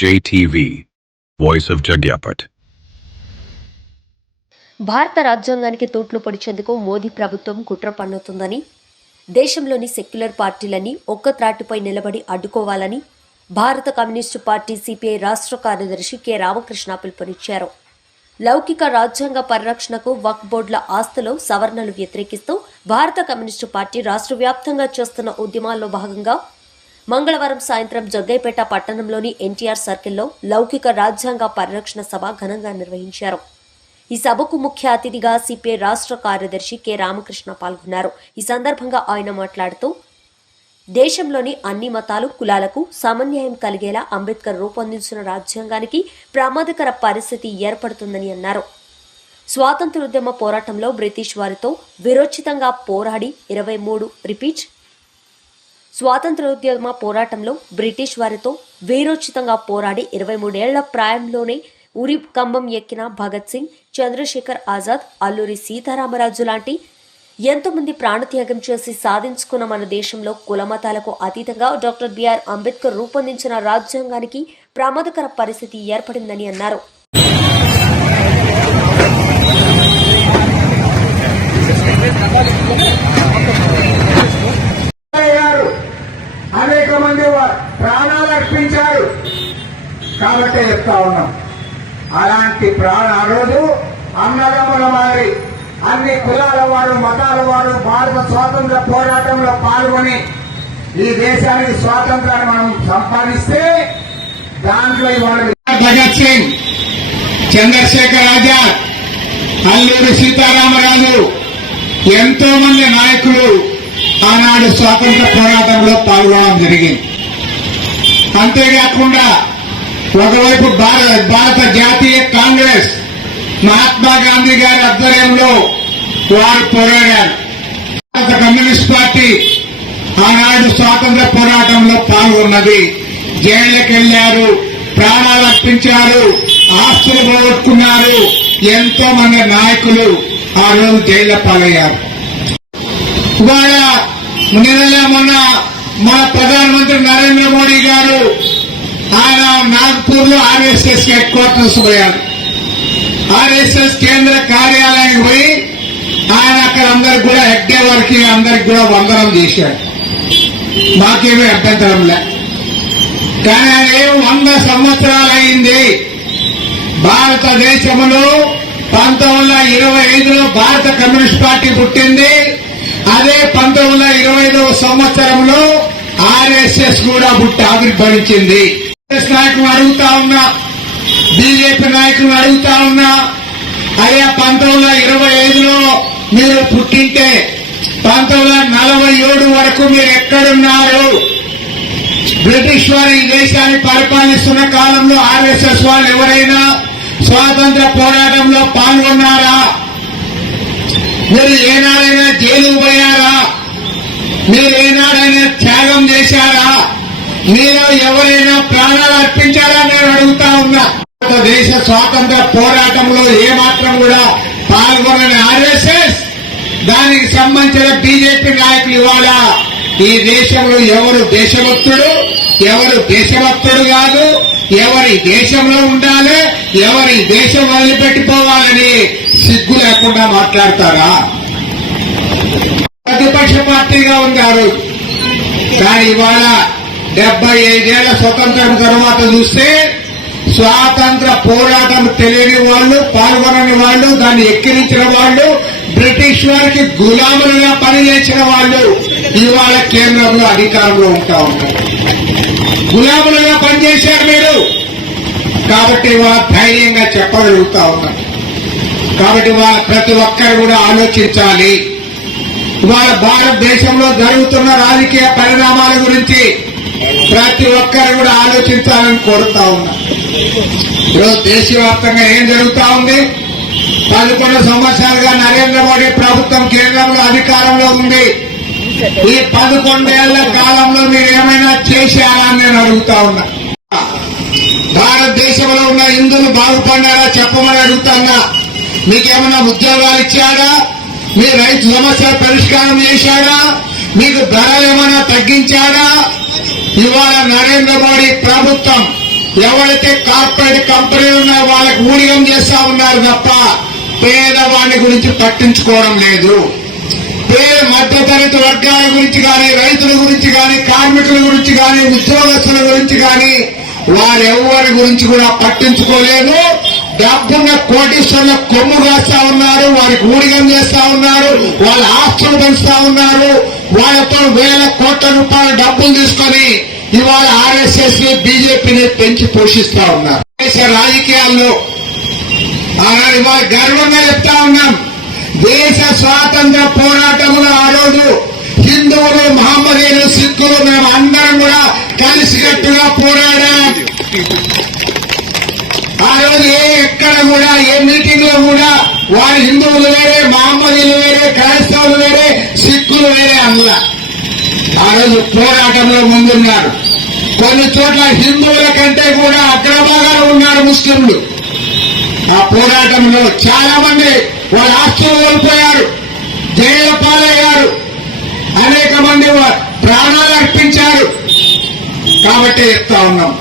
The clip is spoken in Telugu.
JTV Voice of Jagyapat. భారత రాజ్యాంగానికి తూట్లు పొడిచేందుకు మోదీ ప్రభుత్వం కుట్ర పన్నుతుందని, దేశంలోని సెక్యులర్ పార్టీలన్నీ ఒక్కత్రాటిపై నిలబడి అడ్డుకోవాలని భారత కమ్యూనిస్టు పార్టీ సిపిఐ రాష్ట్ర కార్యదర్శి కె రామకృష్ణ పిలుపునిచ్చారు. లౌకిక రాజ్యాంగ పరిరక్షణకు వక్ఫ్ బోర్డుల ఆస్తులో సవరణలు వ్యతిరేకిస్తూ భారత కమ్యూనిస్టు పార్టీ రాష్ట్ర వ్యాప్తంగా చేస్తున్న ఉద్యమాల్లో భాగంగా మంగళవారం సాయంత్రం జగ్గయ్యపేట పట్టణంలోని ఎన్టీఆర్ సర్కిల్లో లౌకిక రాజ్యాంగ పరిరక్షణ సభ ఘనంగా నిర్వహించారు. ఈ సభకు ముఖ్య అతిథిగా సిపిఐ రాష్ట్ర కార్యదర్శి కె రామకృష్ణ పాల్గొన్నారు. ఈ సందర్భంగా ఆయన మాట్లాడుతూ, దేశంలోని అన్ని మతాలు, కులాలకు సమన్యాయం కలిగేలా అంబేద్కర్ రూపొందించిన రాజ్యాంగానికి ప్రమాదకర పరిస్థితి ఏర్పడుతుందని అన్నారు. స్వాతంత్ర్యోద్యమ పోరాటంలో బ్రిటిష్ వారితో వీరోచితంగా పోరాడి 23 ఏళ్ల ప్రాయంలోనే ఉరి కంబం ఎక్కిన భగత్ సింగ్, చంద్రశేఖర్ ఆజాద్, అల్లూరి సీతారామరాజు లాంటి ఎంతోమంది ప్రాణత్యాగం చేసి సాధించుకున్న మన దేశంలో కులమతాలకు అతీతంగా డాక్టర్ బిఆర్ అంబేద్కర్ రూపొందించిన రాజ్యాంగానికి ప్రమాదకర పరిస్థితి ఏర్పడిందని అన్నారు. అనేక మంది ప్రాణాలు అర్పించారు కాబట్టి చెప్తా ఉన్నాం. అలాంటి ఆ రోజు అన్నదమ్ముల వారి అన్ని కులాల వారు, మతాల వారు భారత స్వాతంత్ర పోరాటంలో పాల్గొని ఈ దేశానికి స్వాతంత్రాన్ని మనం సంపాదిస్తే దాంట్లో ఇవాళ భగత్ సింగ్, చంద్రశేఖర్ ఆజాద్, అల్లూరి సీతారామరాజు ఎంతో మంది నాయకులు ఆనాడు స్వాతంత్ర పోరాటంలో పాల్గొనడం జరిగింది. అంతేకాకుండా ఒకవైపు భారత జాతీయ కాంగ్రెస్ మహాత్మా గాంధీ గారి ఆధ్వర్యంలో వారు పోరాడారు. భారత కమ్యూనిస్ట్ పార్టీ ఆనాడు స్వాతంత్ర పోరాటంలో పాల్గొన్నది. జైళ్లకు వెళ్లారు, ప్రాణాలు అర్పించారు, ఆస్తులు పోగొట్టుకున్నారు. ఎంతో మంది నాయకులు ఆ రోజు జైళ్ల పాలయ్యారు. ఇవాళ మొన్న మన ప్రధానమంత్రి నరేంద్ర మోడీ గారు ఆయన నాగ్పూర్ లో ఆర్ఎస్ఎస్ హెడ్ క్వార్టర్స్ పోయారు. ఆర్ఎస్ఎస్ కేంద్ర కార్యాలయానికి పోయి ఆయన అక్కడ అందరికి కూడా హెడ్ వారికి అందరికి కూడా వందనం చేశాడు. మాకేమీ అభ్యంతరం లే. కానీ ఆయన 100 సంవత్సరాలు అయింది. భారతదేశంలో 1925లో భారత కమ్యూనిస్ట్ పార్టీ పుట్టింది. అదే 1925వ సంవత్సరంలో ఆర్ఎస్ఎస్ కూడా ఆవిర్భవించింది. నాయకులు అడుగుతా ఉన్నా, బీజేపీ నాయకులు అడుగుతా ఉన్నా, అయ్యా 1925లో మీరు పుట్టింటే 1947 వరకు మీరు ఎక్కడున్నారు? బ్రిటిష్ వారు ఈ దేశాన్ని పరిపాలిస్తున్న కాలంలో ఆర్ఎస్ఎస్ వాళ్ళు ఎవరైనా స్వాతంత్ర పోరాటంలో పాల్గొన్నారా? మీరు ఏనాడైనా జైలు పోయారా? మీరు ఏనాడైనా త్యాగం చేశారా? మీరు ఎవరైనా ప్రాణాలు అర్పించారా? నేను అడుగుతా ఉన్నా. దేశ స్వాతంత్ర పోరాటంలో ఏమాత్రం కూడా పాల్గొనని ఆర్ఎస్ఎస్, దానికి సంబంధించిన బీజేపీ నాయకులు ఇవాళ ఈ దేశంలో ఎవరు దేశభక్తుడు, ఎవరు దేశభక్తుడు కాదు, ఎవరి దేశంలో ఉండాలి, ఎవరి దేశం వదిలిపెట్టిపోవాలని సిగ్గు లేకుండా మాట్లాడతారా? ప్రతిపక్ష పార్టీగా ఉంది ఆ రోజు. కానీ ఇవాళ 75 ఏళ్ల స్వతంత్రం తర్వాత చూస్తే స్వాతంత్ర పోరాటం తెలియని వాళ్ళు, పాల్గొనని వాళ్ళు, దాన్ని ఎక్కిరించిన వాళ్ళు, బ్రిటిష్ వారికి గులాములుగా పనిచేసిన వాళ్ళు ఇవాళ కేంద్రంలో అధికారంలో ఉంటా ఉంటారు. గులాములుగా పనిచేశారు మీరు. కాబట్టి ఇవాళ ధైర్యంగా చెప్పగలుగుతా ఉన్నారు. కాబట్టి ఇవాళ ప్రతి ఒక్కరు కూడా ఆలోచించాలి. ఇవాళ భారతదేశంలో జరుగుతున్న రాజకీయ పరిణామాల గురించి ప్రతి ఒక్కరు కూడా ఆలోచించాలని కోరుతా ఉన్నా. ఈరోజు దేశవ్యాప్తంగా ఏం జరుగుతా ఉంది? 11 సంవత్సరాలుగా నరేంద్ర మోడీ ప్రభుత్వం కేంద్రంలో అధికారంలో ఉంది. ఈ 11 ఏళ్ల కాలంలో మీరు ఏమైనా చేశారా అని నేను అడుగుతా ఉన్నా. భారతదేశంలో ఉన్న హిందువులు బాగుపడ్డారా చెప్పమని అడుగుతున్నా. మీకేమైనా ఉద్యోగాలు ఇచ్చాడా? మీ రైతు సమస్యల పరిష్కారం చేశాడా? మీకు ధరలు ఏమైనా తగ్గించాడా? ఇవాళ నరేంద్ర మోడీ ప్రభుత్వం ఎవరైతే కార్పొరేట్ కంపెనీలు ఉన్నారో వాళ్ళకి ఊడిగం చేస్తా ఉన్నారు తప్ప పేదవాడి గురించి పట్టించుకోవడం లేదు. పేద మధ్యతరగతి వర్గాల గురించి కానీ, రైతుల గురించి కానీ, కార్మికుల గురించి కానీ, ఉద్యోగస్తుల గురించి కానీ వారెవరి గురించి కూడా పట్టించుకోలేదు. డబ్బున్న కోటీశ్వరుల కొమ్ము కాస్తా ఉన్నారు, వారికి ఊడిగం చేస్తా ఉన్నారు, వాళ్ళ ఆస్తులు పెంచుతా ఉన్నారు. వాళ్ళతో వేల కోట్ల రూపాయల డబ్బులు తీసుకొని ఇవాళ ఆర్ఎస్ఎస్ ని, బీజేపీని పెంచి పోషిస్తా ఉన్నారు. దేశ రాజకీయాల్లో ఇవాళ గర్వంగా చెప్తా ఉన్నాం, దేశ స్వాతంత్ర పోరాటంలో ఆ రోజు హిందువులు, మహమ్మదీయులు, సిక్కులు మేము అందరం కూడా కలిసికట్టుగా పోరాడాం. ఆ రోజు ఎక్కడ కూడా ఏ మీటింగ్ లో కూడా వారు హిందువులు వేరే, మహమ్మదీయులు వేరే, క్రైస్తవులు వేరే, సిక్కులు వేరే అన్నలా ఆ రోజు పోరాటంలో ముందున్నారు. కొన్ని చోట్ల హిందువుల కంటే కూడా అగ్రభాగాలు ఉన్నారు ముస్లింలు. ఆ పోరాటంలో చాలా మంది వాళ్ళ ఆస్తులు కోల్పోయారు, జైలు పాలయ్యారు, అనేక మంది ప్రాణాలు అర్పించారు. కాబట్టి చెప్తా ఉన్నాం,